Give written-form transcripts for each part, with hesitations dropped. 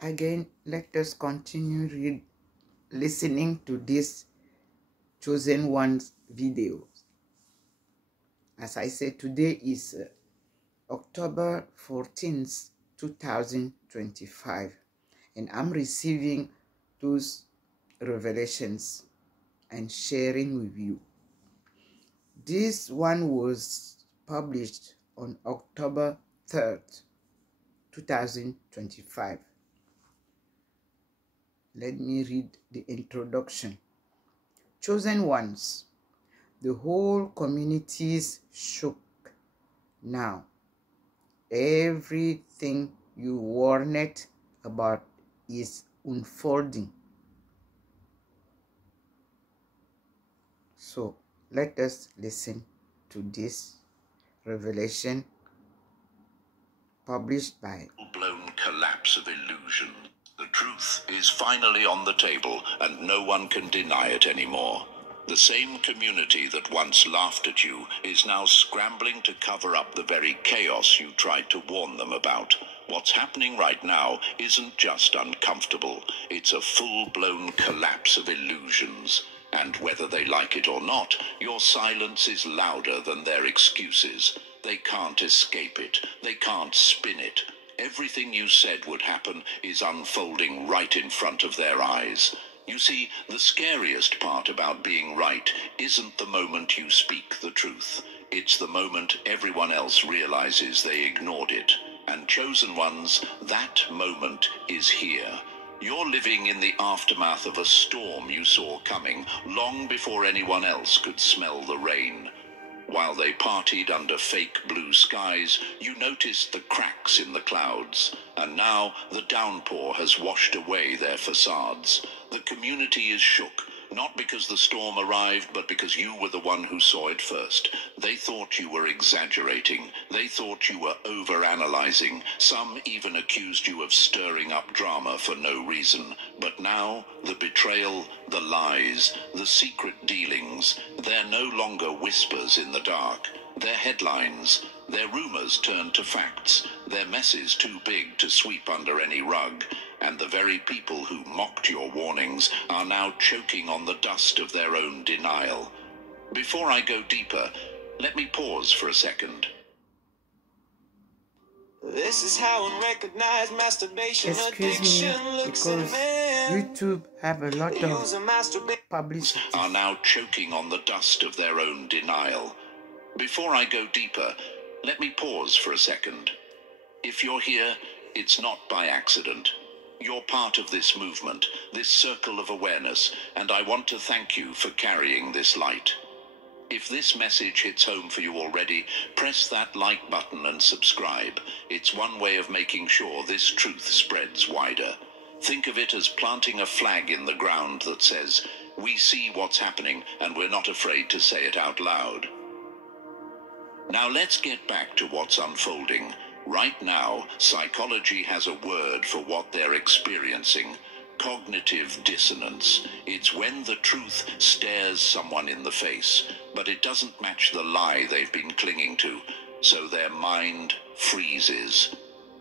Again, let us continue listening to this Chosen One's videos. As I said, today is October 14th, 2025, and I'm receiving those revelations and sharing with you. This one was published on October 3rd, 2025. Let me read the introduction. Chosen ones, the whole communities shook now. Everything you warned about is unfolding. So let us listen to this revelation published by Blown collapse of illusion. The truth is finally on the table, and no one can deny it anymore. The same community that once laughed at you is now scrambling to cover up the very chaos you tried to warn them about. What's happening right now isn't just uncomfortable, it's a full-blown collapse of illusions. And whether they like it or not, your silence is louder than their excuses. They can't escape it. They can't spin it. Everything you said would happen is unfolding right in front of their eyes. You see, the scariest part about being right isn't the moment you speak the truth. It's the moment everyone else realizes they ignored it. And chosen ones, that moment is here. You're living in the aftermath of a storm you saw coming long before anyone else could smell the rain. While they partied under fake blue skies, you noticed the cracks in the clouds, and now the downpour has washed away their facades. The community is shook, not because the storm arrived, but because you were the one who saw it first. They thought you were exaggerating. They thought you were overanalyzing. Some even accused you of stirring up drama for no reason. But now, the betrayal, the lies, the secret dealings, they're no longer whispers in the dark. They're headlines. Their rumors turn to facts. Their messes too big to sweep under any rug. And the very people who mocked your warnings are now choking on the dust of their own denial. Before I go deeper, let me pause for a second. This is how unrecognized masturbation Excuse me, because YouTube have a lot of publicity. Are now choking on the dust of their own denial. Before I go deeper, let me pause for a second. If you're here, it's not by accident. You're part of this movement, this circle of awareness, and I want to thank you for carrying this light. If this message hits home for you already, press that like button and subscribe. It's one way of making sure this truth spreads wider. Think of it as planting a flag in the ground that says, "We see what's happening, and we're not afraid to say it out loud." Now let's get back to what's unfolding. Right now, psychology has a word for what they're experiencing. Cognitive dissonance. It's when the truth stares someone in the face, but it doesn't match the lie they've been clinging to, so their mind freezes.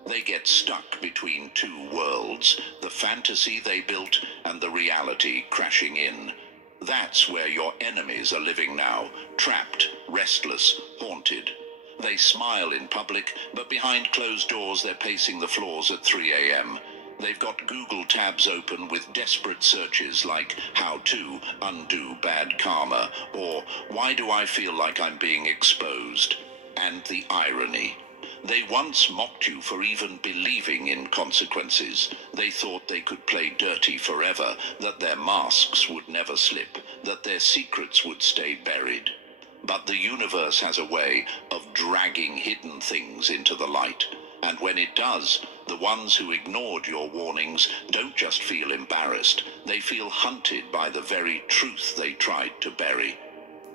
They get stuck between two worlds, the fantasy they built and the reality crashing in. That's where your enemies are living now, trapped, restless, haunted. They smile in public, but behind closed doors they're pacing the floors at 3 a.m. They've got Google tabs open with desperate searches like "How to undo bad karma" or "Why do I feel like I'm being exposed?" And the irony. They once mocked you for even believing in consequences. They thought they could play dirty forever, that their masks would never slip, that their secrets would stay buried. But the universe has a way of dragging hidden things into the light. And when it does, the ones who ignored your warnings don't just feel embarrassed, they feel hunted by the very truth they tried to bury.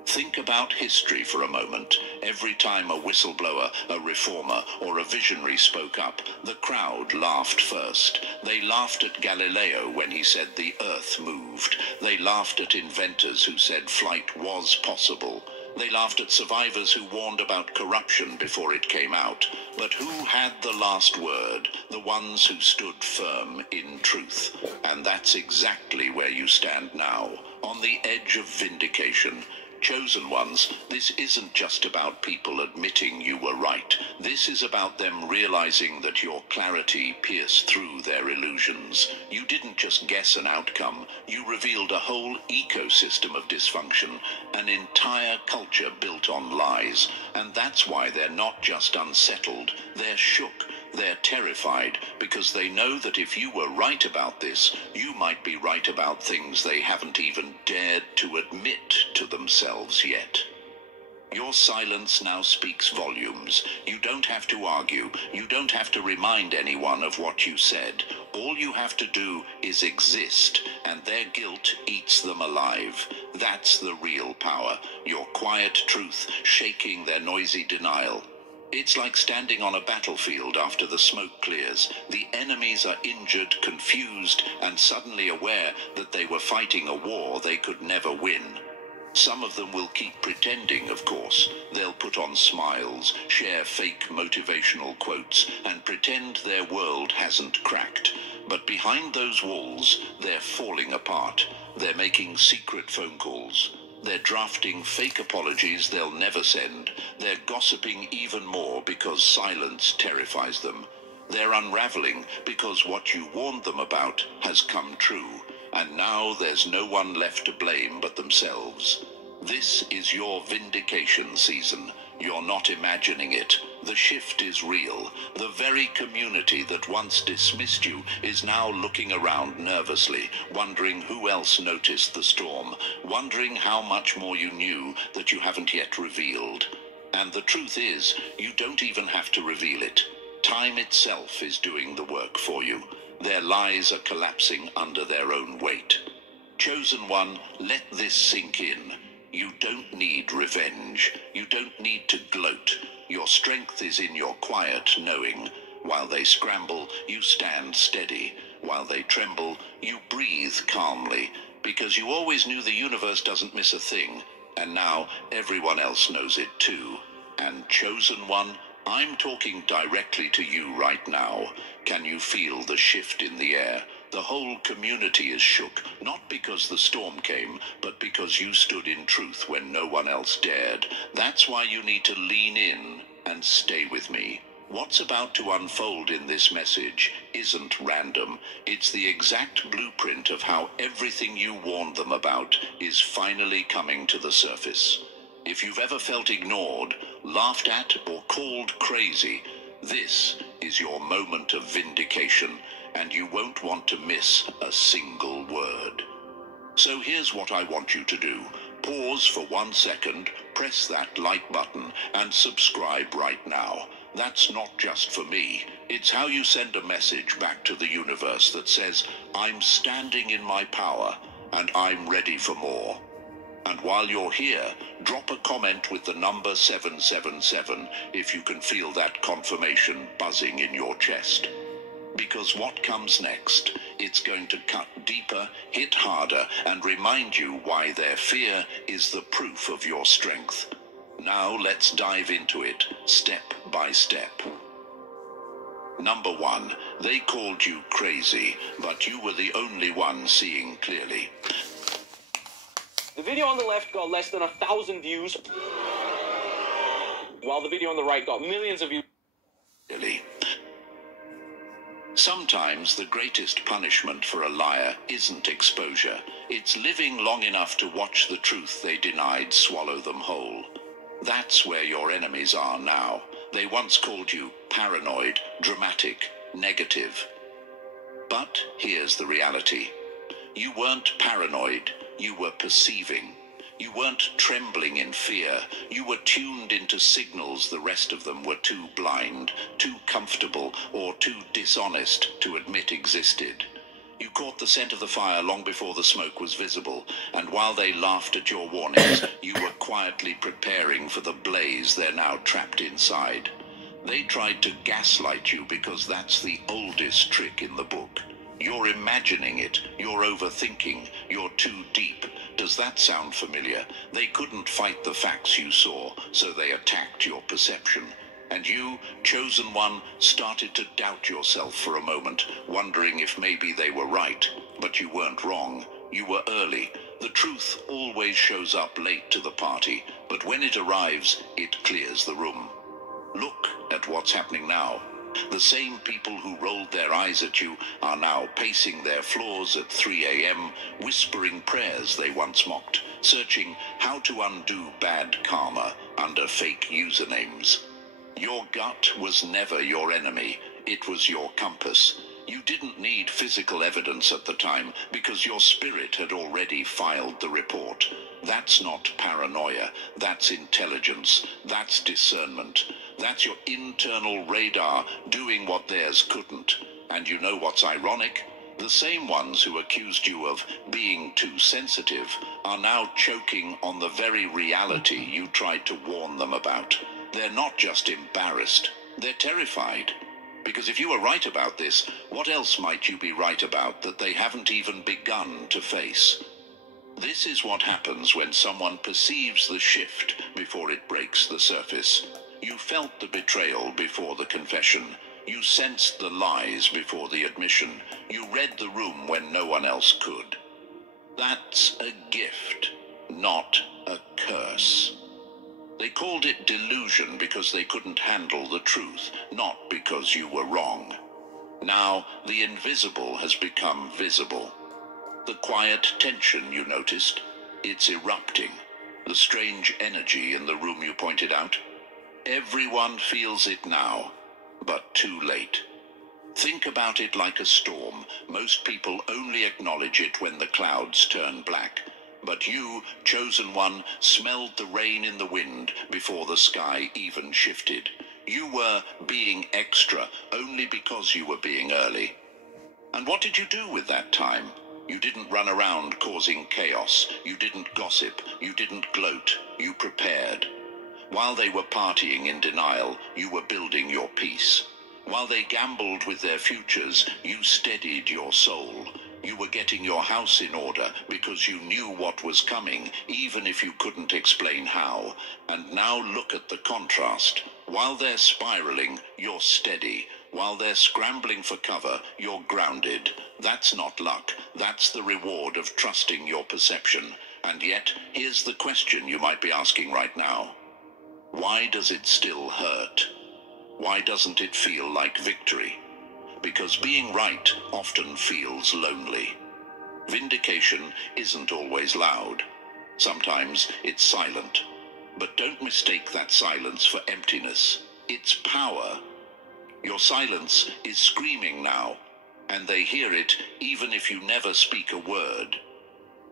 Think about history for a moment. Every time a whistleblower, a reformer, or a visionary spoke up, the crowd laughed first. They laughed at Galileo when he said the earth moved. They laughed at inventors who said flight was possible. They laughed at survivors who warned about corruption before it came out. But who had the last word? The ones who stood firm in truth. And that's exactly where you stand now, on the edge of vindication. Chosen ones, this isn't just about people admitting you were right. This is about them realizing that your clarity pierced through their illusions. You didn't just guess an outcome, you revealed a whole ecosystem of dysfunction, an entire culture built on lies. And that's why they're not just unsettled, they're shook. They're terrified because they know that if you were right about this, you might be right about things they haven't even dared to admit to themselves yet. Your silence now speaks volumes. You don't have to argue. You don't have to remind anyone of what you said. All you have to do is exist, and their guilt eats them alive. That's the real power. Your quiet truth shaking their noisy denial. It's like standing on a battlefield after the smoke clears. The enemies are injured, confused, and suddenly aware that they were fighting a war they could never win. Some of them will keep pretending, of course. They'll put on smiles, share fake motivational quotes, and pretend their world hasn't cracked. But behind those walls, they're falling apart. They're making secret phone calls. They're drafting fake apologies they'll never send. They're gossiping even more because silence terrifies them. They're unraveling because what you warned them about has come true. And now there's no one left to blame but themselves. This is your vindication season. You're not imagining it. The shift is real. The very community that once dismissed you is now looking around nervously, wondering who else noticed the storm, wondering how much more you knew that you haven't yet revealed. And the truth is, you don't even have to reveal it. Time itself is doing the work for you. Their lies are collapsing under their own weight. Chosen one, let this sink in. You don't need revenge. You don't need to gloat. Your strength is in your quiet knowing. While they scramble, you stand steady. While they tremble, you breathe calmly. Because you always knew the universe doesn't miss a thing. And now everyone else knows it too. And chosen one, I'm talking directly to you right now. Can you feel the shift in the air? The whole community is shook, not because the storm came, but because you stood in truth when no one else dared. That's why you need to lean in and stay with me. What's about to unfold in this message isn't random. It's the exact blueprint of how everything you warned them about is finally coming to the surface. If you've ever felt ignored, laughed at, or called crazy, this is your moment of vindication. And you won't want to miss a single word. So here's what I want you to do. Pause for 1 second, press that like button, and subscribe right now. That's not just for me. It's how you send a message back to the universe that says, I'm standing in my power, and I'm ready for more. And while you're here, drop a comment with the number 777 if you can feel that confirmation buzzing in your chest. Because what comes next, it's going to cut deeper, hit harder, and remind you why their fear is the proof of your strength. Now let's dive into it, step by step. Number 1, they called you crazy, but you were the only one seeing clearly. The video on the left got less than 1,000 views, while the video on the right got millions of views. Really? Sometimes the greatest punishment for a liar isn't exposure. It's living long enough to watch the truth they denied swallow them whole. That's where your enemies are now. They once called you paranoid, dramatic, negative. But here's the reality. You weren't paranoid, you were perceiving. You weren't trembling in fear. You were tuned into signals the rest of them were too blind, too comfortable, or too dishonest to admit existed. You caught the scent of the fire long before the smoke was visible, and while they laughed at your warnings, you were quietly preparing for the blaze they're now trapped inside. They tried to gaslight you because that's the oldest trick in the book. You're imagining it, you're overthinking, you're too deep. Does that sound familiar? They couldn't fight the facts you saw, so they attacked your perception. And you, chosen one, started to doubt yourself for a moment, wondering if maybe they were right. But you weren't wrong. You were early. The truth always shows up late to the party, but when it arrives, it clears the room. Look at what's happening now. The same people who rolled their eyes at you are now pacing their floors at 3 a.m., whispering prayers they once mocked, searching how to undo bad karma under fake usernames. Your gut was never your enemy. It was your compass. You didn't need physical evidence at the time because your spirit had already filed the report. That's not paranoia. That's intelligence. That's discernment. That's your internal radar doing what theirs couldn't. And you know what's ironic? The same ones who accused you of being too sensitive are now choking on the very reality you tried to warn them about. They're not just embarrassed, they're terrified. Because if you were right about this, what else might you be right about that they haven't even begun to face? This is what happens when someone perceives the shift before it breaks the surface. You felt the betrayal before the confession. You sensed the lies before the admission. You read the room when no one else could. That's a gift, not a curse. They called it delusion because they couldn't handle the truth, not because you were wrong. Now, the invisible has become visible. The quiet tension you noticed, it's erupting. The strange energy in the room you pointed out. Everyone feels it now, but too late. Think about it like a storm. Most people only acknowledge it when the clouds turn black. But you, chosen one, smelled the rain in the wind before the sky even shifted. You were being extra only because you were being early. And what did you do with that time? You didn't run around causing chaos. You didn't gossip. You didn't gloat. You prepared. While they were partying in denial, you were building your peace. While they gambled with their futures, you steadied your soul. You were getting your house in order because you knew what was coming, even if you couldn't explain how. And now look at the contrast. While they're spiraling, you're steady. While they're scrambling for cover, you're grounded. That's not luck. That's the reward of trusting your perception. And yet, here's the question you might be asking right now. Why does it still hurt? Why doesn't it feel like victory? Because being right often feels lonely. Vindication isn't always loud. Sometimes it's silent. But don't mistake that silence for emptiness. It's power. Your silence is screaming now, and they hear it even if you never speak a word.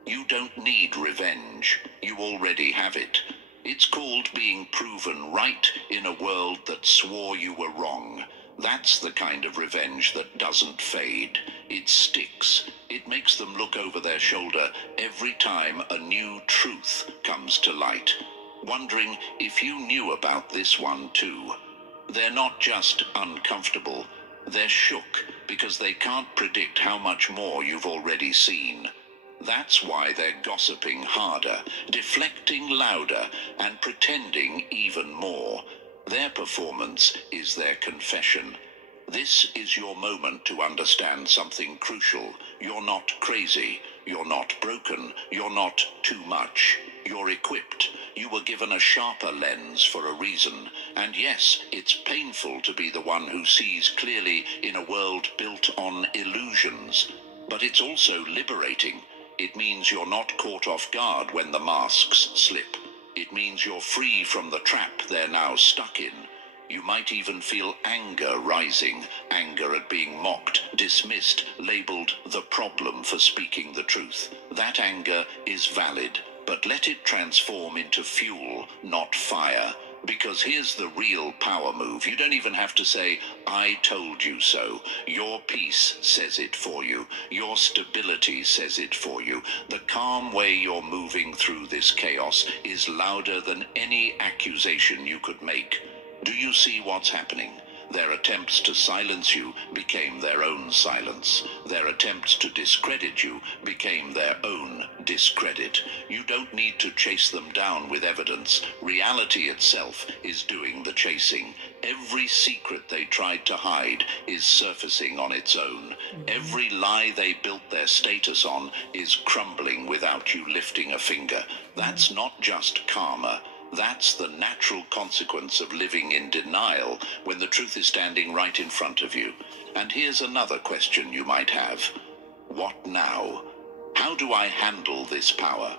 You don't need revenge. You already have it. It's called being proven right in a world that swore you were wrong. That's the kind of revenge that doesn't fade. It sticks. It makes them look over their shoulder every time a new truth comes to light, wondering if you knew about this one too. They're not just uncomfortable. They're shook because they can't predict how much more you've already seen. That's why they're gossiping harder, deflecting louder, and pretending even more. Their performance is their confession. This is your moment to understand something crucial. You're not crazy. You're not broken. You're not too much. You're equipped. You were given a sharper lens for a reason. And yes, it's painful to be the one who sees clearly in a world built on illusions. But it's also liberating. It means you're not caught off guard when the masks slip. It means you're free from the trap they're now stuck in. You might even feel anger rising, anger at being mocked, dismissed, labeled the problem for speaking the truth. That anger is valid, but let it transform into fuel, not fire. Because here's the real power move. You don't even have to say, I told you so. Your peace says it for you. Your stability says it for you. The calm way you're moving through this chaos is louder than any accusation you could make. Do you see what's happening? Their attempts to silence you became their own silence. Their attempts to discredit you became their own discredit. You don't need to chase them down with evidence. Reality itself is doing the chasing. Every secret they tried to hide is surfacing on its own. Every lie they built their status on is crumbling without you lifting a finger. That's not just karma. That's the natural consequence of living in denial when the truth is standing right in front of you. And here's another question you might have. What now? How do I handle this power?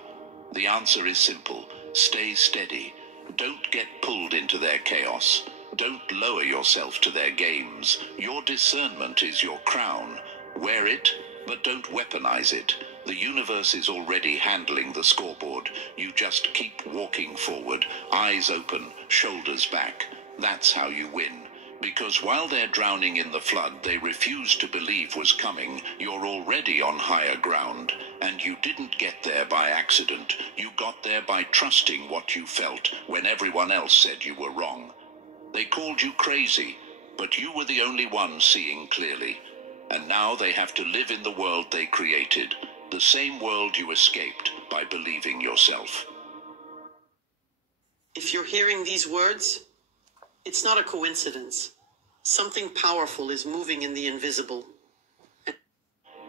The answer is simple. Stay steady. Don't get pulled into their chaos. Don't lower yourself to their games. Your discernment is your crown. Wear it, but don't weaponize it. The universe is already handling the scoreboard. You just keep walking forward, eyes open, shoulders back. That's how you win. Because while they're drowning in the flood they refuse to believe was coming, you're already on higher ground. And you didn't get there by accident. You got there by trusting what you felt when everyone else said you were wrong. They called you crazy, but you were the only one seeing clearly. And now they have to live in the world they created. The same world you escaped by believing yourself. If you're hearing these words, it's not a coincidence. Something powerful is moving in the invisible.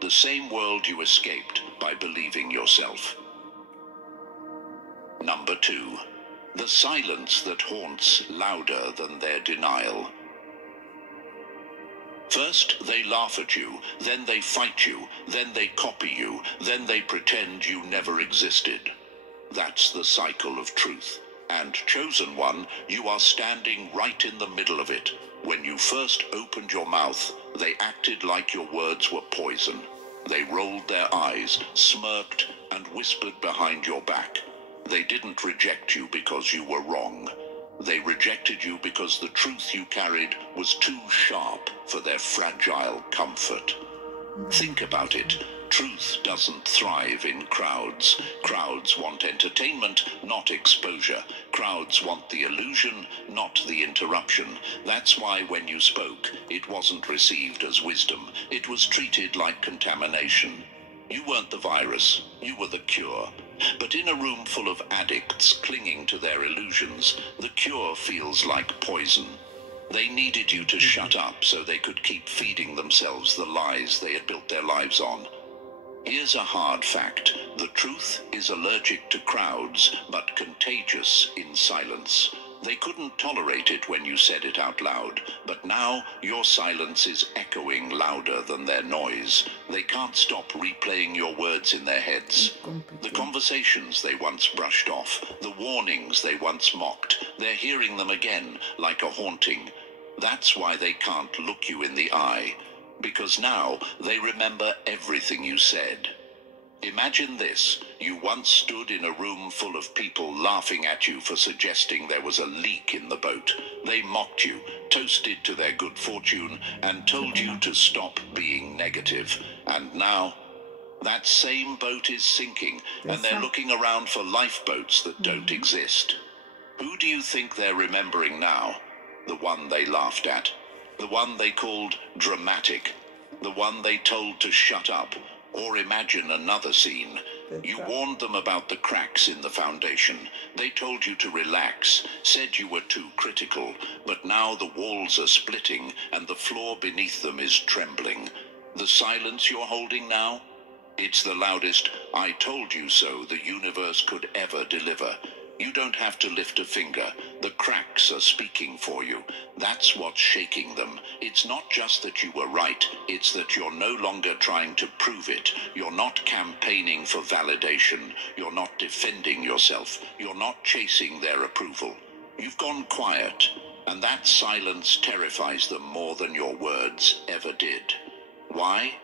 The same world you escaped by believing yourself. Number 2. The silence that haunts louder than their denial. First, they laugh at you, then they fight you, then they copy you, then they pretend you never existed. That's the cycle of truth. And, chosen one, you are standing right in the middle of it. When you first opened your mouth, they acted like your words were poison. They rolled their eyes, smirked, and whispered behind your back. They didn't reject you because you were wrong. They rejected you because the truth you carried was too sharp for their fragile comfort. Think about it. Truth doesn't thrive in crowds. Crowds want entertainment, not exposure. Crowds want the illusion, not the interruption. That's why when you spoke, it wasn't received as wisdom. It was treated like contamination. You weren't the virus, you were the cure. But in a room full of addicts clinging to their illusions, the cure feels like poison. They needed you to shut up so they could keep feeding themselves the lies they had built their lives on. Here's a hard fact. The truth is allergic to crowds, but contagious in silence. They couldn't tolerate it when you said it out loud, but now your silence is echoing louder than their noise. They can't stop replaying your words in their heads. The conversations they once brushed off, the warnings they once mocked, they're hearing them again like a haunting. That's why they can't look you in the eye, because now they remember everything you said. Imagine this. You once stood in a room full of people laughing at you for suggesting there was a leak in the boat. They mocked you, toasted to their good fortune, and told you to stop being negative. And now, that same boat is sinking, and they're looking around for lifeboats that don't exist. Who do you think they're remembering now? The one they laughed at. The one they called dramatic. The one they told to shut up. Or imagine another scene. You warned them about the cracks in the foundation. They told you to relax, said you were too critical, but now the walls are splitting and the floor beneath them is trembling. The silence you're holding now? It's the loudest "I told you so" the universe could ever deliver. You don't have to lift a finger. The cracks are speaking for you. That's what's shaking them. It's not just that you were right. It's that you're no longer trying to prove it. You're not campaigning for validation. You're not defending yourself. You're not chasing their approval. You've gone quiet, and that silence terrifies them more than your words ever did. Why?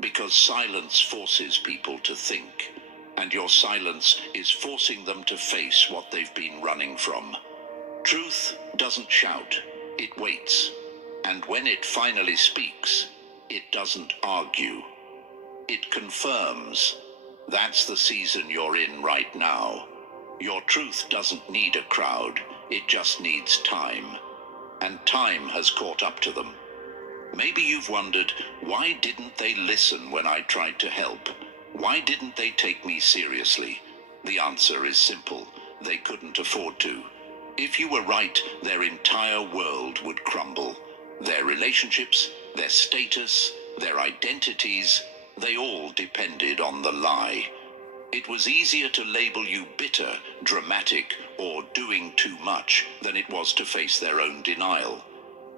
Because silence forces people to think. And your silence is forcing them to face what they've been running from. Truth doesn't shout, it waits. And when it finally speaks, it doesn't argue. It confirms. That's the season you're in right now. Your truth doesn't need a crowd, it just needs time. and time has caught up to them. Maybe you've wondered, why didn't they listen when I tried to help? Why didn't they take me seriously? The answer is simple. They couldn't afford to. If you were right, their entire world would crumble. Their relationships, their status, their identities, they all depended on the lie. It was easier to label you bitter, dramatic, or doing too much than it was to face their own denial.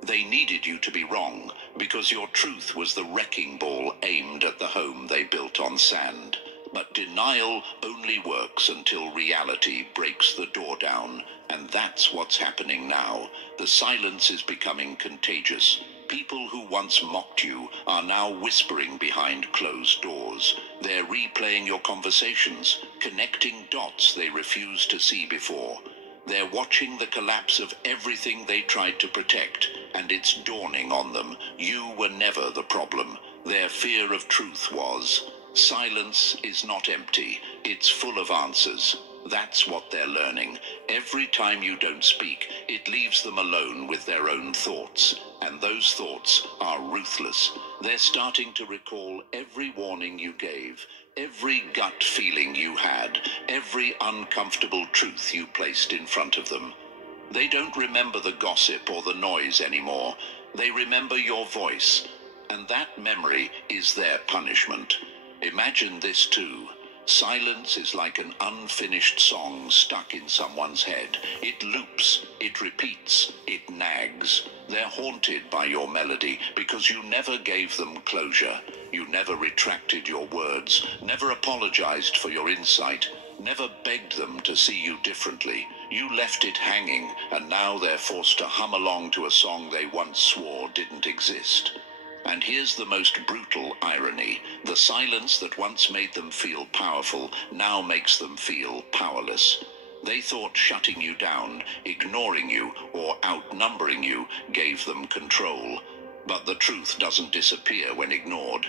They needed you to be wrong, because your truth was the wrecking ball aimed at the home they built on sand. But denial only works until reality breaks the door down, and that's what's happening now. The silence is becoming contagious. People who once mocked you are now whispering behind closed doors. They're replaying your conversations, connecting dots they refused to see before. They're watching the collapse of everything they tried to protect, and it's dawning on them. You were never the problem. Their fear of truth was. Silence is not empty. It's full of answers. That's what they're learning. Every time you don't speak, it leaves them alone with their own thoughts. And those thoughts are ruthless. They're starting to recall every warning you gave, every gut feeling you had, every uncomfortable truth you placed in front of them. They don't remember the gossip or the noise anymore. They remember your voice. And that memory is their punishment. Imagine this too. Silence is like an unfinished song stuck in someone's head. It loops, it repeats, it nags. They're haunted by your melody because you never gave them closure. You never retracted your words, never apologized for your insight, never begged them to see you differently. You left it hanging, and now they're forced to hum along to a song they once swore didn't exist. And here's the most brutal irony. The silence that once made them feel powerful now makes them feel powerless. They thought shutting you down, ignoring you, or outnumbering you gave them control. But the truth doesn't disappear when ignored.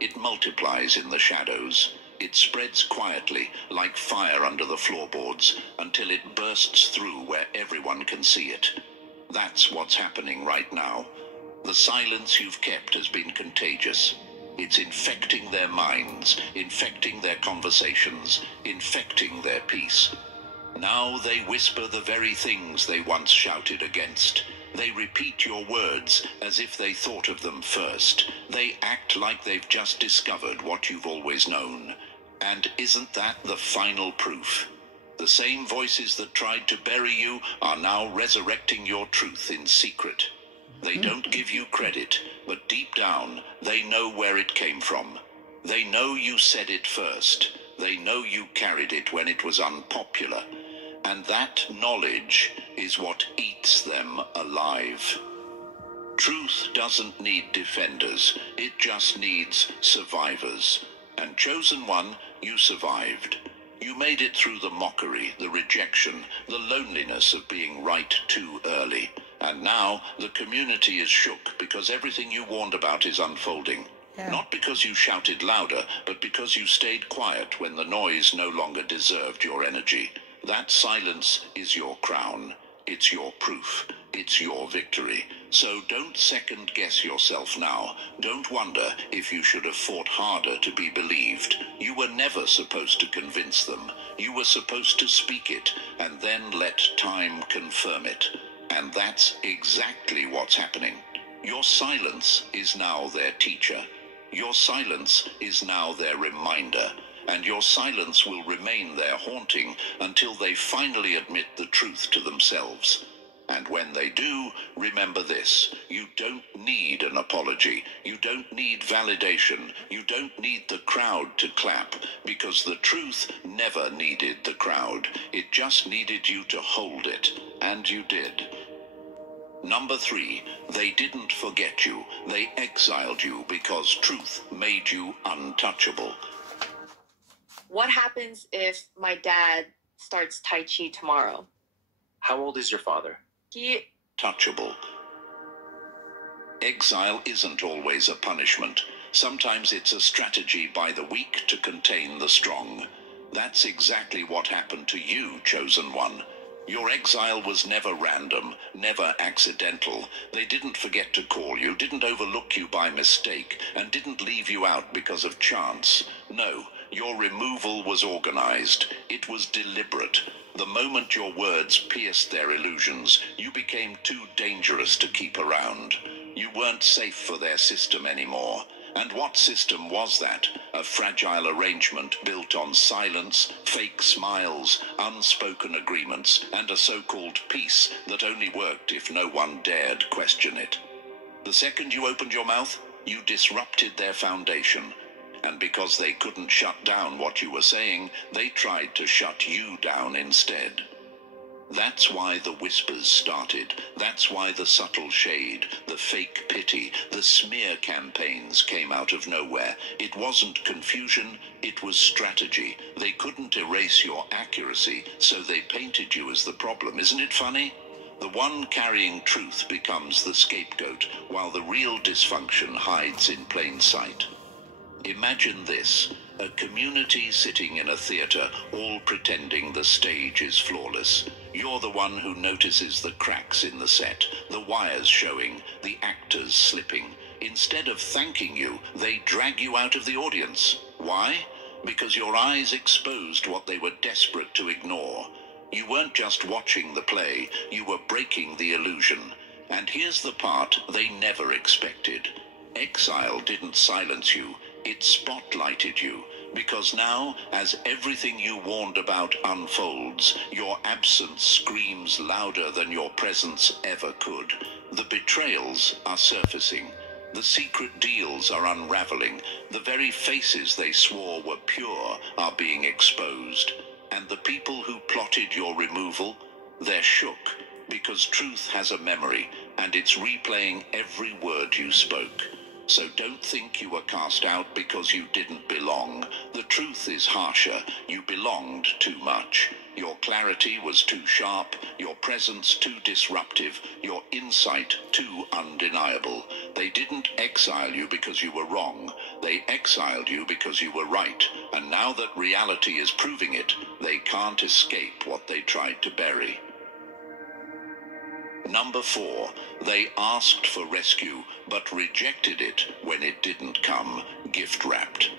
It multiplies in the shadows. It spreads quietly, like fire under the floorboards, until it bursts through where everyone can see it. That's what's happening right now. The silence you've kept has been contagious. It's infecting their minds, infecting their conversations, infecting their peace. Now they whisper the very things they once shouted against. They repeat your words as if they thought of them first. They act like they've just discovered what you've always known. And isn't that the final proof? The same voices that tried to bury you are now resurrecting your truth in secret. They don't give you credit, but deep down, they know where it came from. They know you said it first. They know you carried it when it was unpopular. And that knowledge is what eats them alive. Truth doesn't need defenders. It just needs survivors. And chosen one, you survived. You made it through the mockery, the rejection, the loneliness of being right too early. And now the community is shook because everything you warned about is unfolding. Yeah. Not because you shouted louder, but because you stayed quiet when the noise no longer deserved your energy. That silence is your crown. It's your proof. It's your victory. So don't second guess yourself now. Don't wonder if you should have fought harder to be believed. You were never supposed to convince them. You were supposed to speak it and then let time confirm it. And that's exactly what's happening. Your silence is now their teacher. Your silence is now their reminder. And your silence will remain their haunting until they finally admit the truth to themselves. And when they do, remember this: you don't need an apology. You don't need validation. You don't need the crowd to clap, because the truth never needed the crowd. It just needed you to hold it, and you did. Number 3, they didn't forget you. They exiled you because truth made you untouchable. What happens if my dad starts Tai Chi tomorrow? How old is your father? Touchable. Exile isn't always a punishment. Sometimes it's a strategy by the weak to contain the strong. That's exactly what happened to you, chosen one. Your exile was never random, never accidental. They didn't forget to call you, didn't overlook you by mistake, and didn't leave you out because of chance. No, your removal was organized. It was deliberate. The moment your words pierced their illusions, you became too dangerous to keep around. You weren't safe for their system anymore. And what system was that? A fragile arrangement built on silence, fake smiles, unspoken agreements, and a so-called peace that only worked if no one dared question it. The second you opened your mouth, you disrupted their foundation. And because they couldn't shut down what you were saying, they tried to shut you down instead. That's why the whispers started. That's why the subtle shade, the fake pity, the smear campaigns came out of nowhere. It wasn't confusion, it was strategy. They couldn't erase your accuracy, so they painted you as the problem. Isn't it funny? The one carrying truth becomes the scapegoat, while the real dysfunction hides in plain sight. Imagine this. A community sitting in a theater, all pretending the stage is flawless. You're the one who notices the cracks in the set, the wires showing, the actors slipping. Instead of thanking you, they drag you out of the audience. Why? Because your eyes exposed what they were desperate to ignore. You weren't just watching the play, you were breaking the illusion. And here's the part they never expected. Exile didn't silence you. It spotlighted you, because now, as everything you warned about unfolds, your absence screams louder than your presence ever could. The betrayals are surfacing. The secret deals are unraveling. The very faces they swore were pure are being exposed. And the people who plotted your removal, they're shook, because truth has a memory, and it's replaying every word you spoke. So don't think you were cast out because you didn't belong. The truth is harsher. You belonged too much. Your clarity was too sharp, your presence too disruptive, your insight too undeniable. They didn't exile you because you were wrong. They exiled you because you were right. And now that reality is proving it, they can't escape what they tried to bury. Number 4, they asked for rescue, but rejected it when it didn't come, gift-wrapped.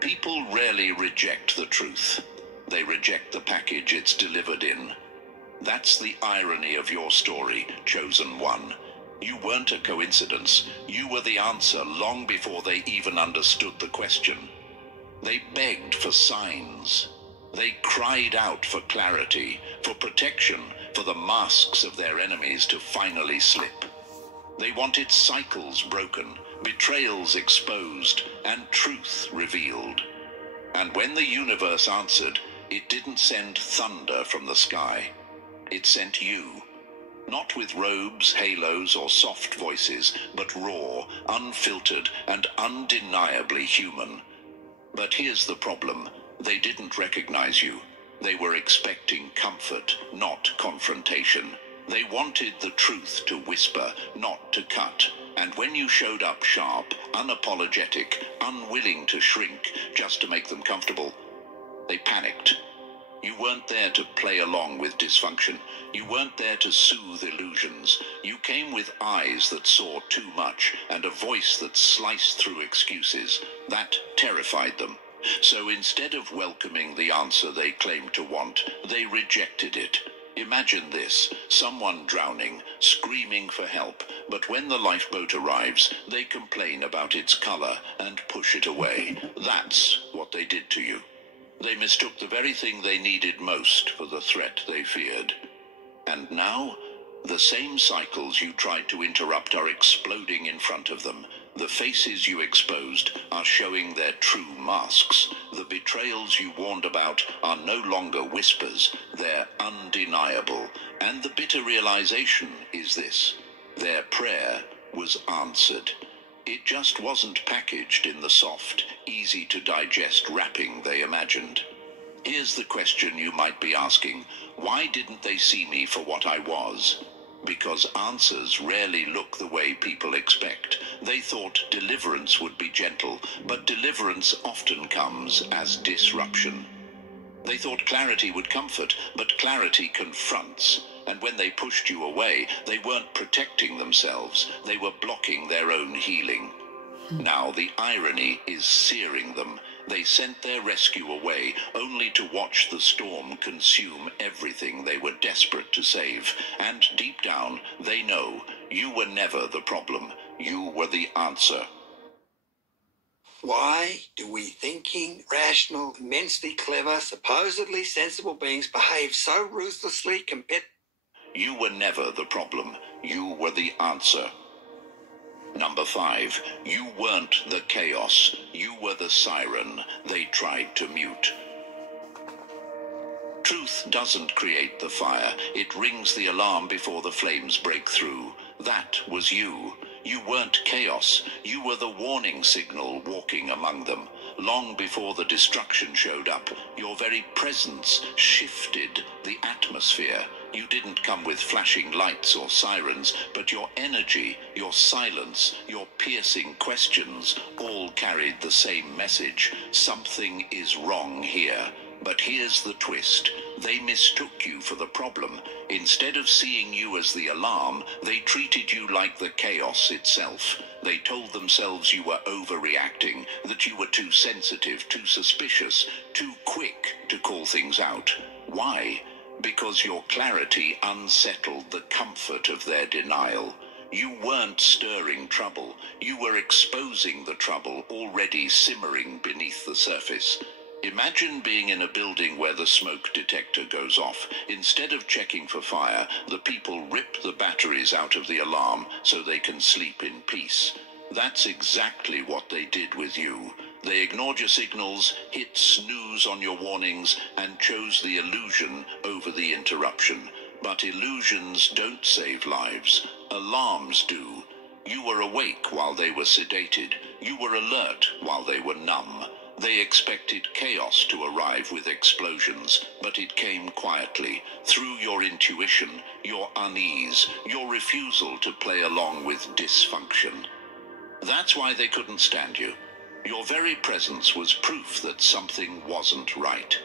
People rarely reject the truth. They reject the package it's delivered in. That's the irony of your story, chosen one. You weren't a coincidence. You were the answer long before they even understood the question. They begged for signs. They cried out for clarity, for protection, for the masks of their enemies to finally slip. They wanted cycles broken, betrayals exposed, and truth revealed. And when the universe answered, it didn't send thunder from the sky. It sent you. Not with robes, halos, or soft voices, but raw, unfiltered, and undeniably human. But here's the problem. They didn't recognize you. They were expecting comfort, not confrontation. They wanted the truth to whisper, not to cut. And when you showed up sharp, unapologetic, unwilling to shrink, just to make them comfortable, they panicked. You weren't there to play along with dysfunction. You weren't there to soothe illusions. You came with eyes that saw too much and a voice that sliced through excuses. That terrified them. So instead of welcoming the answer they claimed to want, they rejected it. Imagine this, someone drowning, screaming for help, but when the lifeboat arrives, they complain about its color and push it away. That's what they did to you. They mistook the very thing they needed most for the threat they feared. And now, the same cycles you tried to interrupt are exploding in front of them. The faces you exposed are showing their true masks. The betrayals you warned about are no longer whispers, they're undeniable. And the bitter realization is this: their prayer was answered. It just wasn't packaged in the soft, easy-to-digest wrapping they imagined. Here's the question you might be asking: why didn't they see me for what I was? Because answers rarely look the way people expect. They thought deliverance would be gentle, but deliverance often comes as disruption. They thought clarity would comfort, but clarity confronts. And when they pushed you away, they weren't protecting themselves. They were blocking their own healing. Now the irony is searing them. They sent their rescue away, only to watch the storm consume everything they were desperate to save. And deep down, they know you were never the problem. You were the answer. Why do we thinking, rational, immensely clever, supposedly sensible beings behave so ruthlessly compared? You were never the problem. You were the answer. Number 5, you weren't the chaos. You were the siren they tried to mute. Truth doesn't create the fire. It rings the alarm before the flames break through. That was you. You weren't chaos. You were the warning signal walking among them. Long before the destruction showed up, your very presence shifted the atmosphere. You didn't come with flashing lights or sirens, but your energy, your silence, your piercing questions all carried the same message. Something is wrong here. But here's the twist. They mistook you for the problem. Instead of seeing you as the alarm, they treated you like the chaos itself. They told themselves you were overreacting, that you were too sensitive, too suspicious, too quick to call things out. Why? Because your clarity unsettled the comfort of their denial. You weren't stirring trouble. You were exposing the trouble already simmering beneath the surface. Imagine being in a building where the smoke detector goes off. Instead of checking for fire, the people rip the batteries out of the alarm so they can sleep in peace. That's exactly what they did with you. They ignored your signals, hit snooze on your warnings, and chose the illusion over the interruption. But illusions don't save lives. Alarms do. You were awake while they were sedated. You were alert while they were numb. They expected chaos to arrive with explosions, but it came quietly, through your intuition, your unease, your refusal to play along with dysfunction. That's why they couldn't stand you. Your very presence was proof that something wasn't right.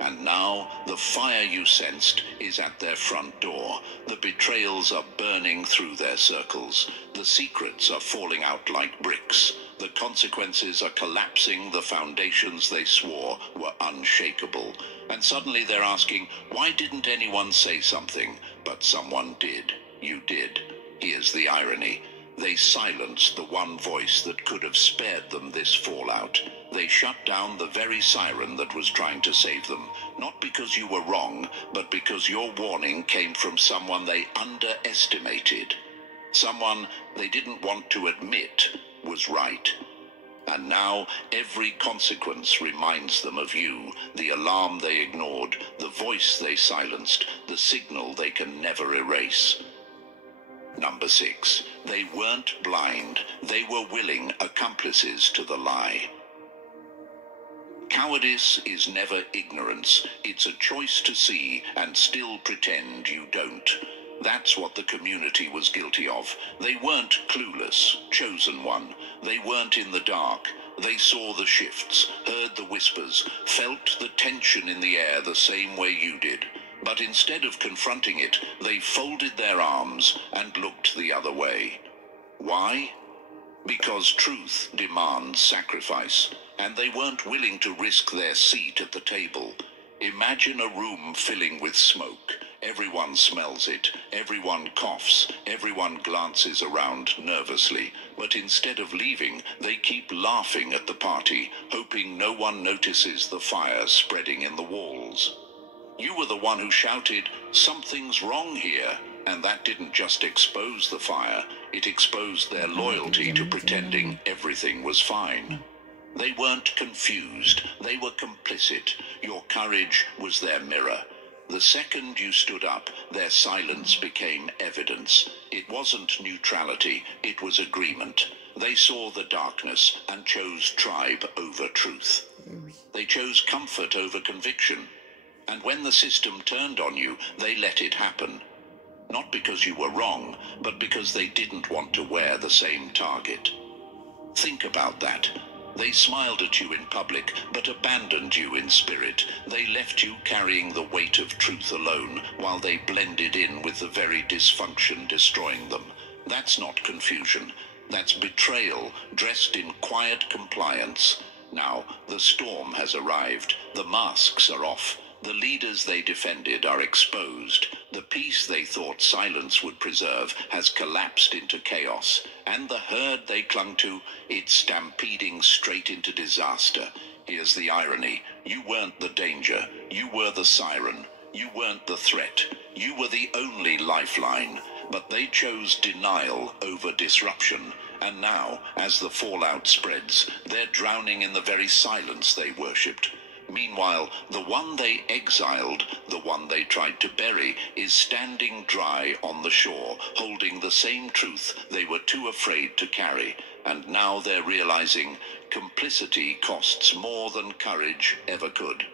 And now, the fire you sensed is at their front door. The betrayals are burning through their circles. The secrets are falling out like bricks. The consequences are collapsing. The foundations they swore were unshakable. And suddenly they're asking, why didn't anyone say something? But someone did. You did. Here's the irony. They silenced the one voice that could have spared them this fallout. They shut down the very siren that was trying to save them, not because you were wrong, but because your warning came from someone they underestimated. Someone they didn't want to admit was right. And now every consequence reminds them of you, the alarm they ignored, the voice they silenced, the signal they can never erase. Number 6, they weren't blind. They were willing accomplices to the lie. Cowardice is never ignorance. It's a choice to see and still pretend you don't. That's what the community was guilty of. They weren't clueless, chosen one. They weren't in the dark. They saw the shifts, heard the whispers, felt the tension in the air the same way you did. But instead of confronting it, they folded their arms and looked the other way. Why? Because truth demands sacrifice, and they weren't willing to risk their seat at the table. Imagine a room filling with smoke. Everyone smells it, everyone coughs, everyone glances around nervously. But instead of leaving, they keep laughing at the party, hoping no one notices the fire spreading in the walls. You were the one who shouted, "Something's wrong here," and that didn't just expose the fire, it exposed their loyalty to pretending everything was fine. They weren't confused, they were complicit. Your courage was their mirror. The second you stood up, their silence became evidence. It wasn't neutrality, it was agreement. They saw the darkness and chose tribe over truth. They chose comfort over conviction. And when the system turned on you, they let it happen. Not because you were wrong, but because they didn't want to wear the same target. Think about that. They smiled at you in public, but abandoned you in spirit. They left you carrying the weight of truth alone, while they blended in with the very dysfunction destroying them. That's not confusion. That's betrayal, dressed in quiet compliance. Now, the storm has arrived. The masks are off. The leaders they defended are exposed. The peace they thought silence would preserve has collapsed into chaos. And the herd they clung to, it's stampeding straight into disaster. Here's the irony. You weren't the danger. You were the siren. You weren't the threat. You were the only lifeline. But they chose denial over disruption. And now, as the fallout spreads, they're drowning in the very silence they worshipped. Meanwhile, the one they exiled, the one they tried to bury, is standing dry on the shore, holding the same truth they were too afraid to carry. And now they're realizing complicity costs more than courage ever could.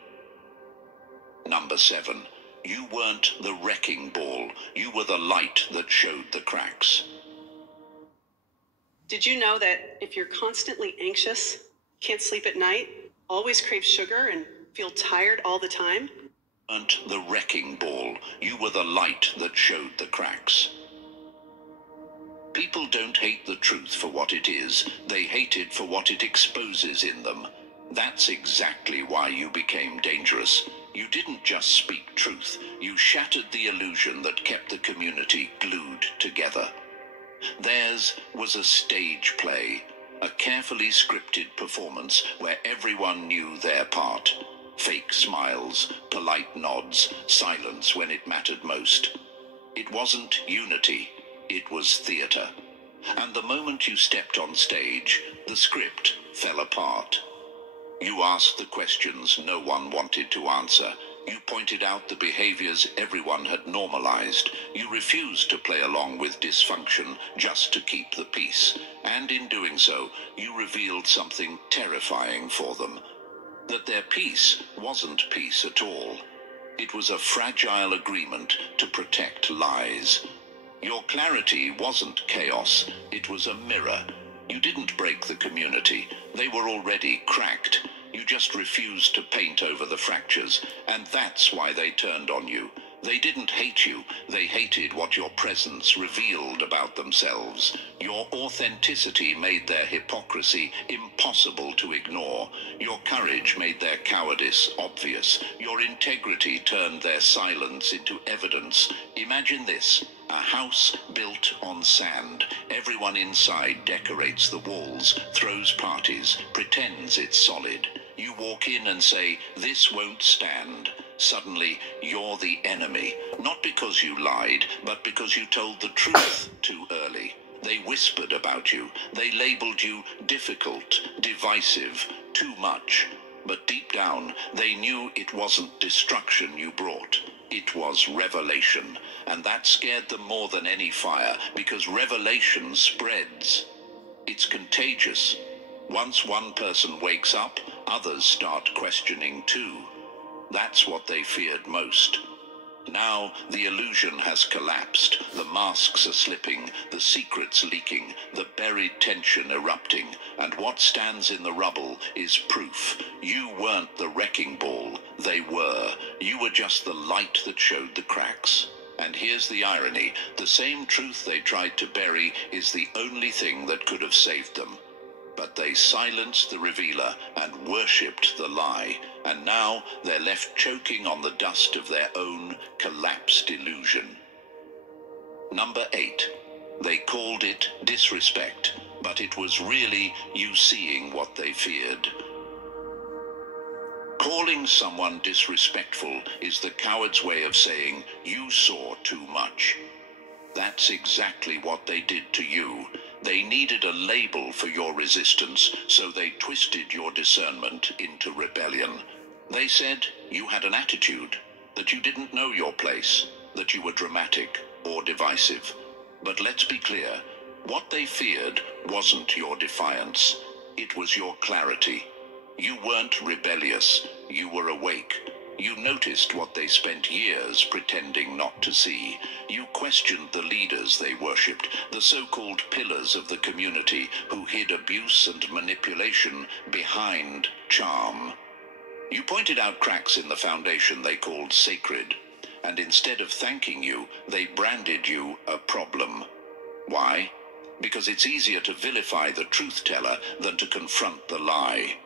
Number 7. You weren't the wrecking ball. You were the light that showed the cracks. Did you know that if you're constantly anxious, can't sleep at night, always crave sugar, and feel tired all the time? You weren't the wrecking ball. You were the light that showed the cracks. People don't hate the truth for what it is. They hate it for what it exposes in them. That's exactly why you became dangerous. You didn't just speak truth. You shattered the illusion that kept the community glued together. Theirs was a stage play, a carefully scripted performance where everyone knew their part. Fake smiles, polite nods, silence when it mattered most. It wasn't unity, it was theater. And the moment you stepped on stage, the script fell apart. You asked the questions no one wanted to answer. You pointed out the behaviors everyone had normalized. You refused to play along with dysfunction just to keep the peace. And in doing so, you revealed something terrifying for them. That their peace wasn't peace at all. It was a fragile agreement to protect lies. Your clarity wasn't chaos. It was a mirror. You didn't break the community. They were already cracked. You just refused to paint over the fractures, and that's why they turned on you. They didn't hate you. They hated what your presence revealed about themselves. Your authenticity made their hypocrisy impossible to ignore. Your courage made their cowardice obvious. Your integrity turned their silence into evidence. Imagine this. A house built on sand. Everyone inside decorates the walls, throws parties, pretends it's solid. You walk in and say, "This won't stand." Suddenly, you're the enemy. Not because you lied, but because you told the truth too early. They whispered about you. They labeled you difficult, divisive, too much. But deep down, they knew it wasn't destruction you brought. It was revelation. And that scared them more than any fire, because revelation spreads. It's contagious. Once one person wakes up, others start questioning too. That's what they feared most. Now the illusion has collapsed. The masks are slipping, the secrets leaking, the buried tension erupting. And what stands in the rubble is proof. You weren't the wrecking ball. They were. You were just the light that showed the cracks. And here's the irony. The same truth they tried to bury is the only thing that could have saved them. But they silenced the revealer and worshipped the lie. And now they're left choking on the dust of their own collapsed illusion. Number 8. They called it disrespect, but it was really you seeing what they feared. Calling someone disrespectful is the coward's way of saying you saw too much. That's exactly what they did to you. They needed a label for your resistance, so they twisted your discernment into rebellion. They said you had an attitude, that you didn't know your place, that you were dramatic or divisive. But let's be clear, what they feared wasn't your defiance, it was your clarity. You weren't rebellious, you were awake. You noticed what they spent years pretending not to see. You questioned the leaders they worshipped, the so-called pillars of the community who hid abuse and manipulation behind charm. You pointed out cracks in the foundation they called sacred, and instead of thanking you, they branded you a problem. Why? Because it's easier to vilify the truth-teller than to confront the lie.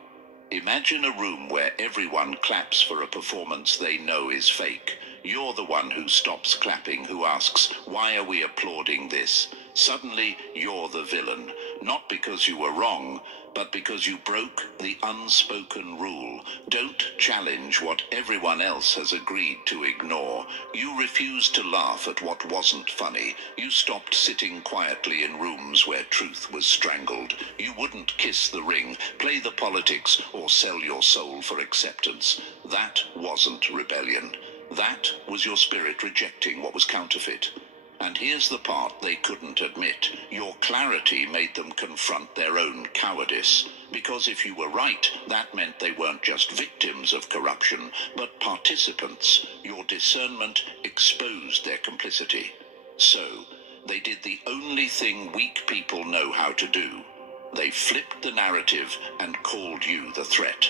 Imagine a room where everyone claps for a performance they know is fake. You're the one who stops clapping, who asks, "Why are we applauding this?" Suddenly, you're the villain, not because you were wrong, but because you broke the unspoken rule. Don't challenge what everyone else has agreed to ignore. You refused to laugh at what wasn't funny. You stopped sitting quietly in rooms where truth was strangled. You wouldn't kiss the ring, play the politics, or sell your soul for acceptance. That wasn't rebellion. That was your spirit rejecting what was counterfeit. And here's the part they couldn't admit. Your clarity made them confront their own cowardice. Because if you were right, that meant they weren't just victims of corruption, but participants. Your discernment exposed their complicity. So, they did the only thing weak people know how to do. They flipped the narrative and called you the threat.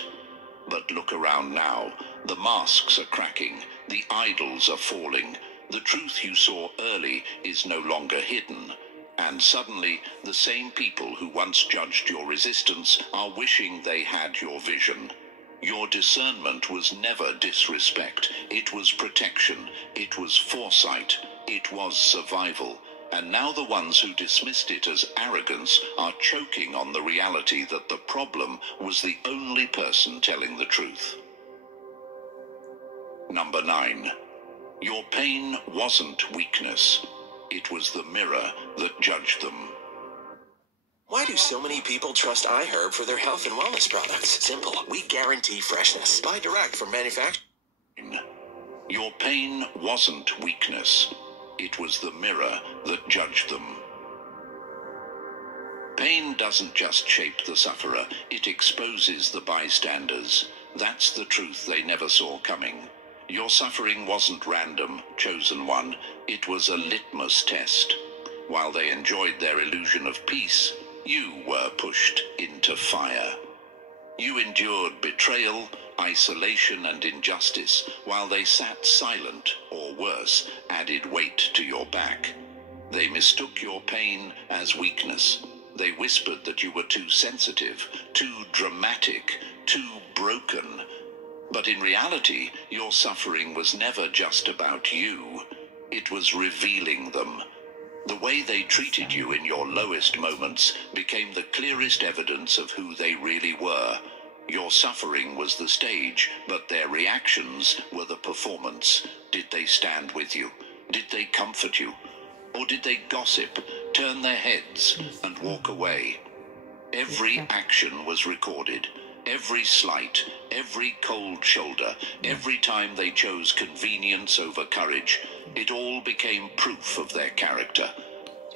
But look around now. The masks are cracking. The idols are falling. The truth you saw early is no longer hidden. And suddenly, the same people who once judged your resistance are wishing they had your vision. Your discernment was never disrespect. It was protection. It was foresight. It was survival. And now the ones who dismissed it as arrogance are choking on the reality that the problem was the only person telling the truth. Number 9. Your pain wasn't weakness. It was the mirror that judged them. Why do so many people trust iHerb for their health and wellness products? Simple. We guarantee freshness. Buy direct from manufacturers. Your pain wasn't weakness. It was the mirror that judged them. Pain doesn't just shape the sufferer, it exposes the bystanders. That's the truth they never saw coming. Your suffering wasn't random, chosen one. It was a litmus test. While they enjoyed their illusion of peace, you were pushed into fire. You endured betrayal, isolation, and injustice, while they sat silent, or worse, added weight to your back. They mistook your pain as weakness. They whispered that you were too sensitive, too dramatic, too broken. But in reality, your suffering was never just about you. It was revealing them. The way they treated you in your lowest moments became the clearest evidence of who they really were. Your suffering was the stage, but their reactions were the performance. Did they stand with you? Did they comfort you? Or did they gossip, turn their heads, and walk away? Every action was recorded. Every slight, every cold shoulder, every time they chose convenience over courage, it all became proof of their character.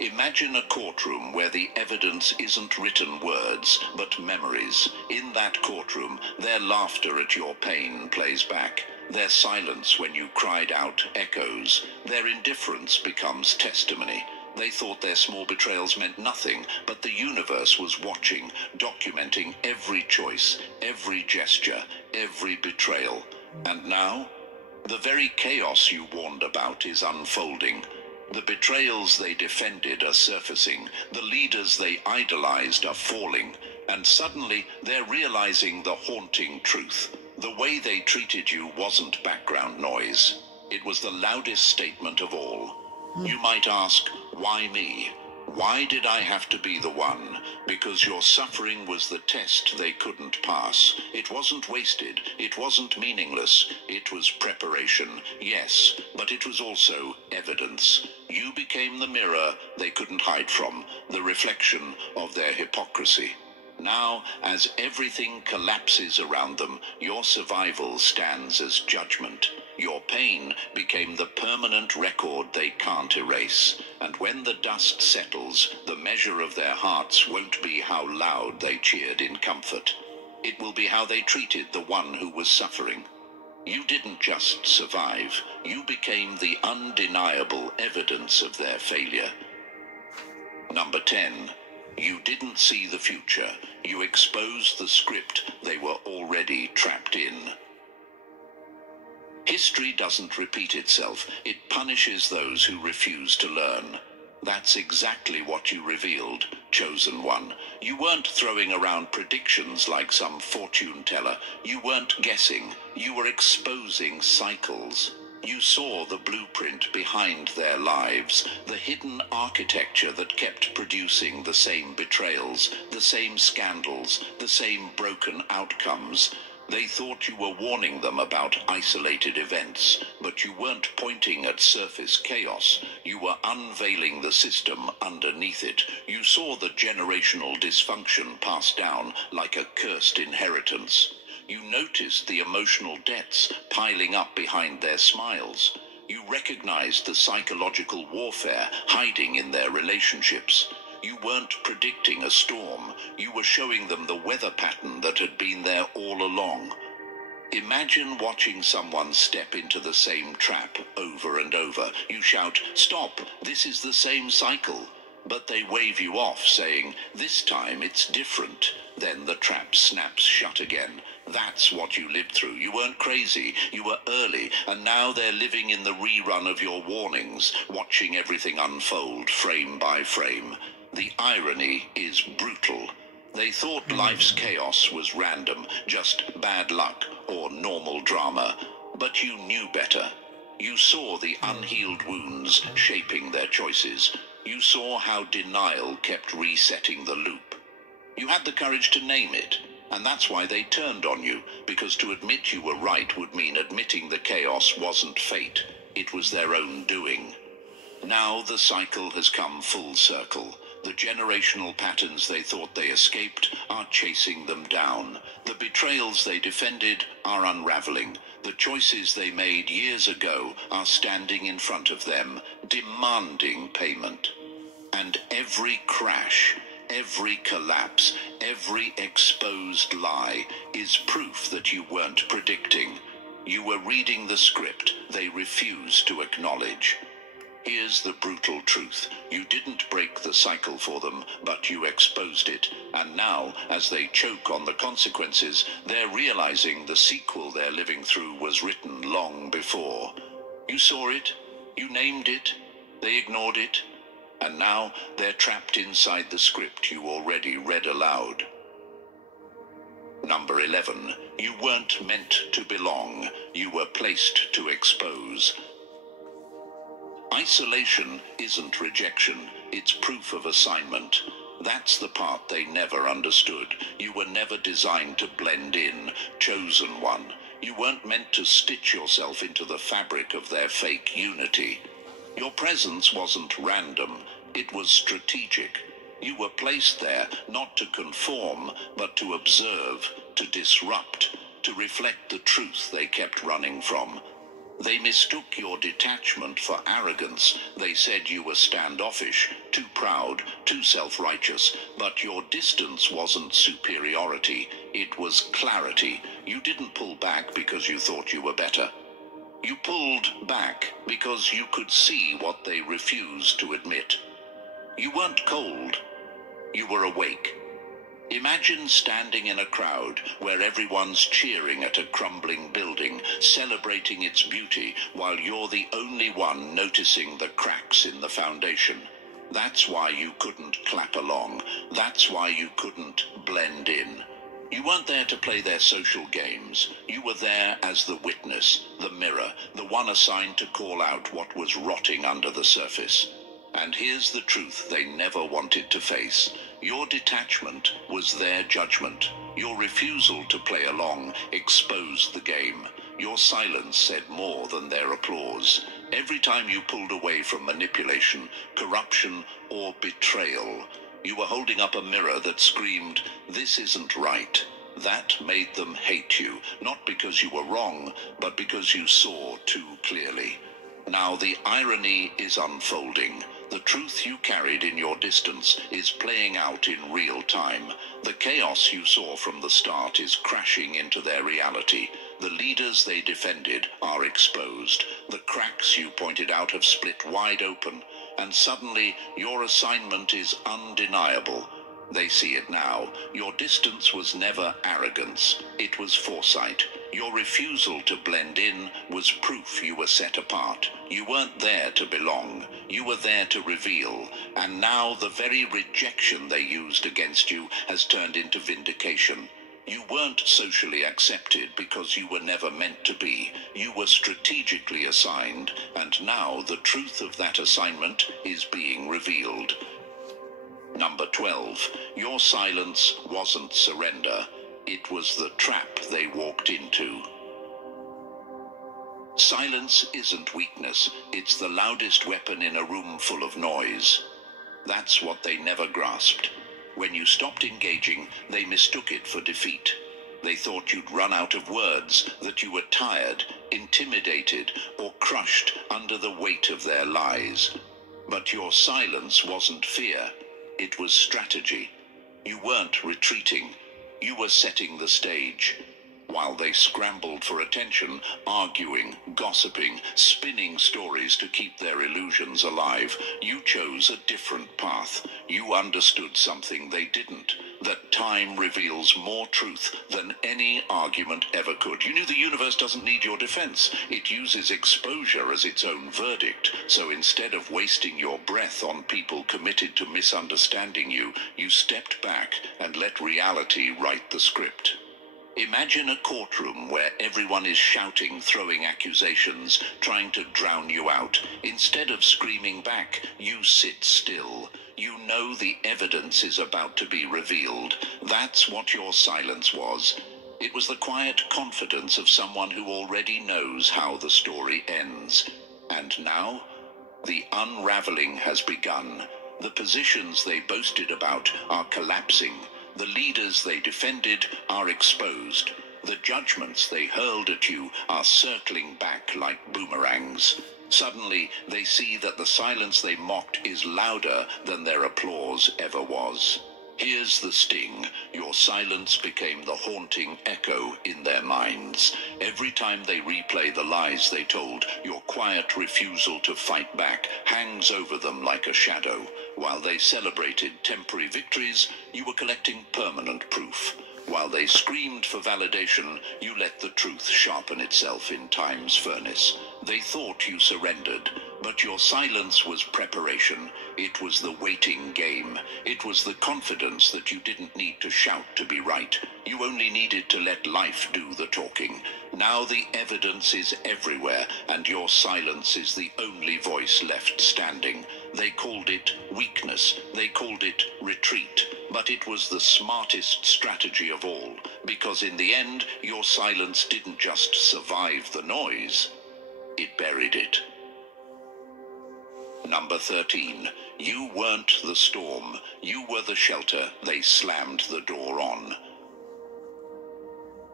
Imagine a courtroom where the evidence isn't written words, but memories. In that courtroom, their laughter at your pain plays back. Their silence when you cried out echoes. Their indifference becomes testimony. They thought their small betrayals meant nothing, but the universe was watching, documenting every choice, every gesture, every betrayal. And now, the very chaos you warned about is unfolding. The betrayals they defended are surfacing. The leaders they idolized are falling. And suddenly, they're realizing the haunting truth. The way they treated you wasn't background noise. It was the loudest statement of all. You might ask, why me? Why did I have to be the one? Because your suffering was the test they couldn't pass. It wasn't wasted. It wasn't meaningless. It was preparation, yes, but it was also evidence. You became the mirror they couldn't hide from, the reflection of their hypocrisy. Now, as everything collapses around them, your survival stands as judgment. Your pain became the permanent record they can't erase. And when the dust settles, the measure of their hearts won't be how loud they cheered in comfort. It will be how they treated the one who was suffering. You didn't just survive, you became the undeniable evidence of their failure. Number 10. You didn't see the future, you exposed the script they were already trapped in. History doesn't repeat itself, it punishes those who refuse to learn. That's exactly what you revealed, chosen one. You weren't throwing around predictions like some fortune teller. You weren't guessing. You were exposing cycles. You saw the blueprint behind their lives, the hidden architecture that kept producing the same betrayals, the same scandals, the same broken outcomes. They thought you were warning them about isolated events, but you weren't pointing at surface chaos. You were unveiling the system underneath it. You saw the generational dysfunction passed down like a cursed inheritance. You noticed the emotional debts piling up behind their smiles. You recognized the psychological warfare hiding in their relationships. You weren't predicting a storm, you were showing them the weather pattern that had been there all along. Imagine watching someone step into the same trap over and over. You shout, "Stop, this is the same cycle." But they wave you off, saying, "This time it's different." Then the trap snaps shut again. That's what you lived through. You weren't crazy, you were early, and now they're living in the rerun of your warnings, watching everything unfold frame by frame. The irony is brutal. They thought life's chaos was random, just bad luck or normal drama, but you knew better. You saw the unhealed wounds shaping their choices. You saw how denial kept resetting the loop. You had the courage to name it, and that's why they turned on you, because to admit you were right would mean admitting the chaos wasn't fate, it was their own doing. Now the cycle has come full circle. The generational patterns they thought they escaped are chasing them down. The betrayals they defended are unraveling. The choices they made years ago are standing in front of them, demanding payment. And every crash, every collapse, every exposed lie is proof that you weren't predicting. You were reading the script they refused to acknowledge. Here's the brutal truth. You didn't break the cycle for them, but you exposed it. And now, as they choke on the consequences, they're realizing the sequel they're living through was written long before. You saw it, you named it, they ignored it, and now they're trapped inside the script you already read aloud. Number 11. You weren't meant to belong. You were placed to expose. Isolation isn't rejection, it's proof of assignment. That's the part they never understood. You were never designed to blend in, chosen one. You weren't meant to stitch yourself into the fabric of their fake unity. Your presence wasn't random, it was strategic. You were placed there not to conform, but to observe, to disrupt, to reflect the truth they kept running from. They mistook your detachment for arrogance. They said you were standoffish, too proud, too self-righteous. But your distance wasn't superiority, it was clarity. You didn't pull back because you thought you were better. You pulled back because you could see what they refused to admit. You weren't cold, you were awake. Imagine standing in a crowd where everyone's cheering at a crumbling building, celebrating its beauty, while you're the only one noticing the cracks in the foundation. That's why you couldn't clap along. That's why you couldn't blend in. You weren't there to play their social games. You were there as the witness, the mirror, the one assigned to call out what was rotting under the surface. And here's the truth they never wanted to face. Your detachment was their judgment. Your refusal to play along exposed the game. Your silence said more than their applause. Every time you pulled away from manipulation, corruption, or betrayal, you were holding up a mirror that screamed, "This isn't right." That made them hate you, not because you were wrong, but because you saw too clearly. Now the irony is unfolding. The truth you carried in your distance is playing out in real time. The chaos you saw from the start is crashing into their reality. The leaders they defended are exposed. The cracks you pointed out have split wide open, and suddenly your assignment is undeniable. They see it now. Your distance was never arrogance. It was foresight. Your refusal to blend in was proof you were set apart. You weren't there to belong. You were there to reveal. And now the very rejection they used against you has turned into vindication. You weren't socially accepted because you were never meant to be. You were strategically assigned, and now the truth of that assignment is being revealed. Number 12. Your silence wasn't surrender. It was the trap they walked into. Silence isn't weakness. It's the loudest weapon in a room full of noise. That's what they never grasped. When you stopped engaging, they mistook it for defeat. They thought you'd run out of words, that you were tired, intimidated, or crushed under the weight of their lies. But your silence wasn't fear. It was strategy. You weren't retreating. You were setting the stage. While they scrambled for attention, arguing, gossiping, spinning stories to keep their illusions alive, you chose a different path. You understood something they didn't, that time reveals more truth than any argument ever could. You knew the universe doesn't need your defense. It uses exposure as its own verdict. So instead of wasting your breath on people committed to misunderstanding you, you stepped back and let reality write the script. Imagine a courtroom where everyone is shouting, throwing accusations, trying to drown you out. Instead of screaming back, you sit still. You know the evidence is about to be revealed. That's what your silence was. It was the quiet confidence of someone who already knows how the story ends. And now, the unraveling has begun. The positions they boasted about are collapsing. The leaders they defended are exposed. The judgments they hurled at you are circling back like boomerangs. Suddenly, they see that the silence they mocked is louder than their applause ever was. Here's the sting. Your silence became the haunting echo in their minds. Every time they replay the lies they told, your quiet refusal to fight back hangs over them like a shadow. While they celebrated temporary victories, you were collecting permanent proof. While they screamed for validation, you let the truth sharpen itself in time's furnace. They thought you surrendered, but your silence was preparation. It was the waiting game. It was the confidence that you didn't need to shout to be right. You only needed to let life do the talking. Now the evidence is everywhere, and your silence is the only voice left standing. They called it weakness. They called it retreat. But it was the smartest strategy of all, because in the end, your silence didn't just survive the noise, it buried it. Number 13. You weren't the storm. You were the shelter they slammed the door on.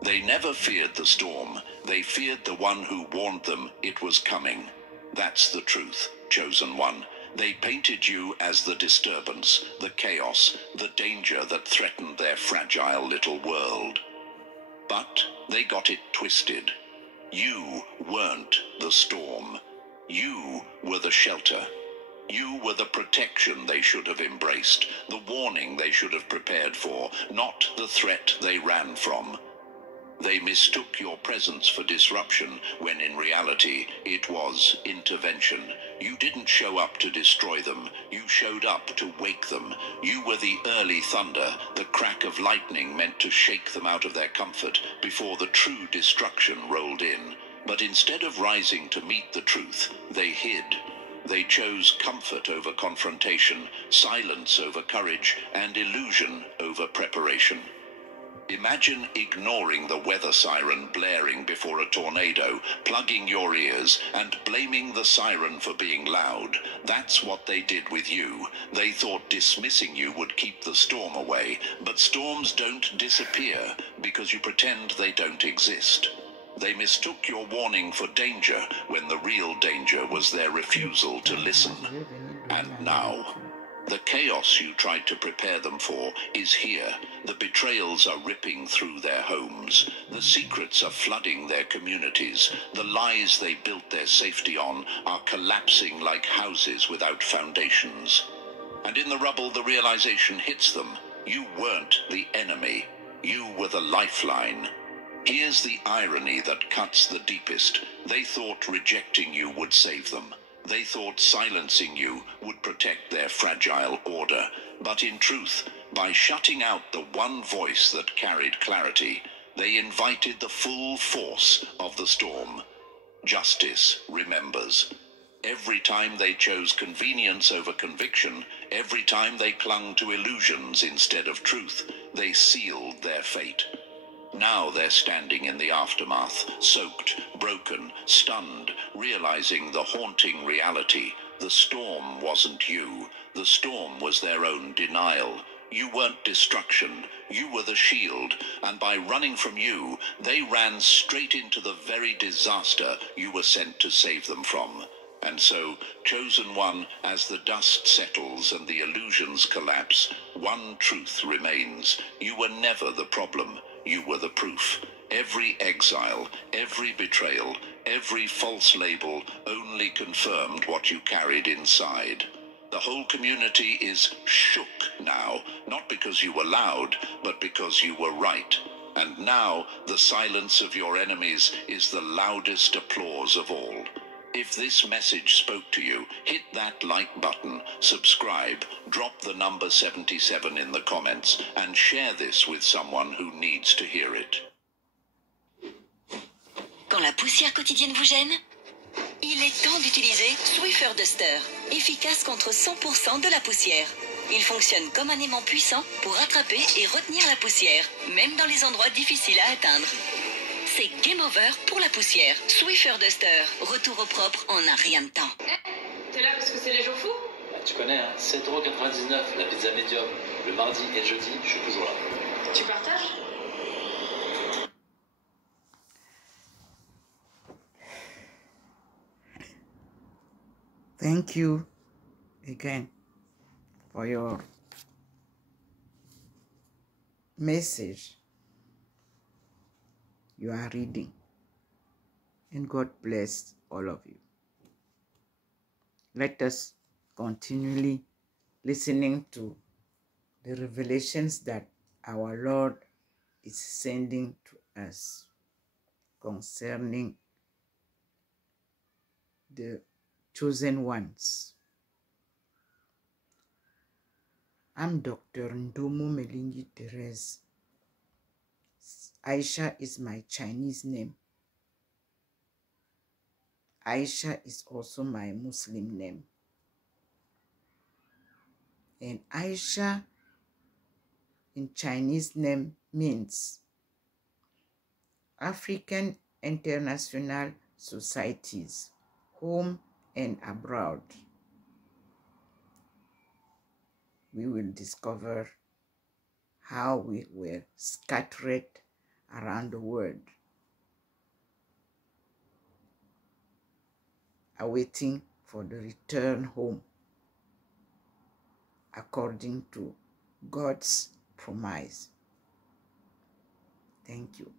They never feared the storm. They feared the one who warned them it was coming. That's the truth, chosen one. They painted you as the disturbance, the chaos, the danger that threatened their fragile little world. But they got it twisted. You weren't the storm. You were the shelter. You were the protection they should have embraced, the warning they should have prepared for, not the threat they ran from. They mistook your presence for disruption, when in reality it was intervention. You didn't show up to destroy them. You showed up to wake them. You were the early thunder, the crack of lightning meant to shake them out of their comfort before the true destruction rolled in. But instead of rising to meet the truth, they hid. They chose comfort over confrontation, silence over courage, and illusion over preparation. Imagine ignoring the weather siren blaring before a tornado, plugging your ears, and blaming the siren for being loud. That's what they did with you. They thought dismissing you would keep the storm away, but storms don't disappear because you pretend they don't exist. They mistook your warning for danger when the real danger was their refusal to listen. And now, The chaos you tried to prepare them for is here. The betrayals are ripping through their homes. The secrets are flooding their communities. The lies they built their safety on are collapsing like houses without foundations. And in the rubble, the realization hits them. You weren't the enemy. You were the lifeline. Here's the irony that cuts the deepest. They thought rejecting you would save them. They thought silencing you would protect their fragile order. But in truth, by shutting out the one voice that carried clarity, they invited the full force of the storm. Justice remembers. Every time they chose convenience over conviction, every time they clung to illusions instead of truth, they sealed their fate. Now they're standing in the aftermath, soaked, broken, stunned, realizing the haunting reality. The storm wasn't you. The storm was their own denial. You weren't destruction. You were the shield. And by running from you, they ran straight into the very disaster you were sent to save them from. And so, chosen one, as the dust settles and the illusions collapse, one truth remains. You were never the problem. You were the proof. Every exile, every betrayal, every false label only confirmed what you carried inside. The whole community is shook now, not because you were loud, but because you were right. And now, the silence of your enemies is the loudest applause of all. If this message spoke to you, hit that like button, subscribe, drop the number 77 in the comments, and share this with someone who needs to hear it. Quand la poussière quotidienne vous gêne, il est temps d'utiliser Swiffer Duster, efficace contre 100% de la poussière. Il fonctionne comme un aimant puissant pour attraper et retenir la poussière, même dans les endroits difficiles à atteindre. C'est game over pour la poussière. Swiffer Duster, retour au propre en un rien de temps. T'es là parce que c'est les jours fous? Bah, tu connais, hein, 7,99 € la pizza médium. Le mardi et le jeudi, je suis toujours là. Tu partages? Thank you again for your message you are reading, and God bless all of you. Let us continually listening to the revelations that our Lord is sending to us concerning the chosen ones. I'm Dr. Ndomo Melingui Thérèse. Aisha is my Chinese name. Aisha is also my Muslim name. And Aisha in Chinese name means African International Societies, home and abroad. We will discover how we were scattered around the world, awaiting for the return home according to God's promise. Thank you.